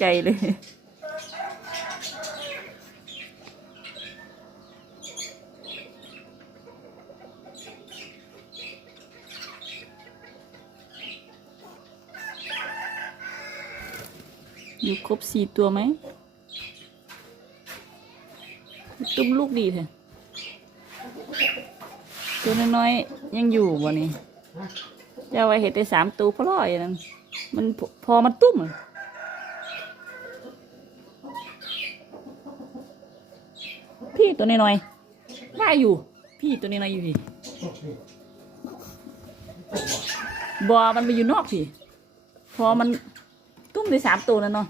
ใจเลยอยู่ครบ4 ตัวไหมตุ้มลูกดีเถอะตัวน้อยๆยังอยู่บ่นี่จะไว้เห็ดได้3 ตัวเพราะอะไรนั่นมันพอมันตุ้มพี่ตัวน้อยๆได้อยู่พี่ตัวน้อยๆอยู่พี่บ่มันไปอยู่นอกพี่พอมันตุ้มได้3 ตัวนั่นเนาะ